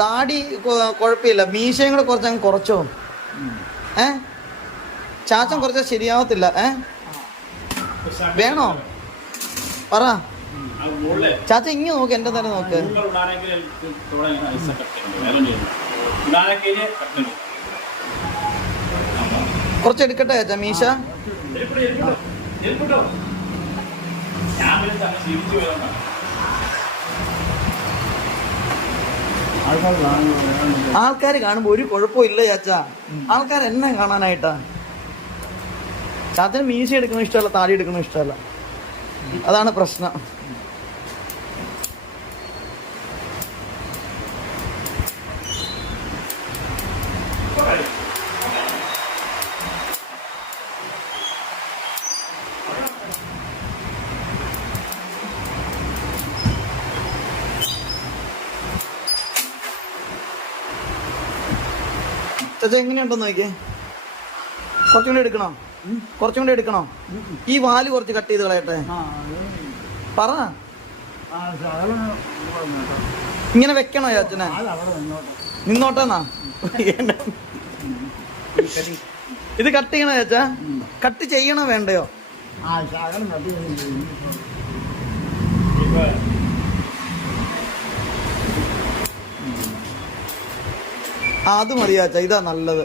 താടി കുഴപ്പമില്ല, മീശയും കൂടെ കുറച്ചങ്ങ് കുറച്ചോ. ചാച്ചൻ കുറച്ചാൽ ശരിയാവത്തില്ല. വേണോ പറ ചാച്ച. ഇങ്ങ് നോക്ക്, എൻ്റെ തന്നെ നോക്ക്. കുറച്ചെടുക്കട്ടെ ചാച്ച മീശ. ആൾക്കാർ കാണുമ്പോ ഒരു കുഴപ്പമില്ല ചാച്ച. ആൾക്കാർ എന്നെ കാണാനായിട്ടാ. ചാച്ചന് മീശ എടുക്കണ ഇഷ്ടമല്ല, താടി എടുക്കണ ഇഷ്ടമല്ല. അതാണ് പ്രശ്നം. ചാച്ച എങ്ങനെയുണ്ടെന്ന് നോക്കിയേ. കുറച്ചും കൂടി എടുക്കണോ? കുറച്ചും കൂടി എടുക്കണോ? ഈ വാല് കുറച്ച് കട്ട് ചെയ്ത് കളയട്ടെ. പറ. ഇങ്ങനെ വെക്കണോ ചാച്ചനെ? നിന്നോട്ടെന്നാ. ഇത് കട്ട് ചെയ്യണോ ചാച്ചാ? കട്ട് ചെയ്യണോ വേണ്ടയോ? അത് മതി ചാച്ചാ, ഇതാ നല്ലത്.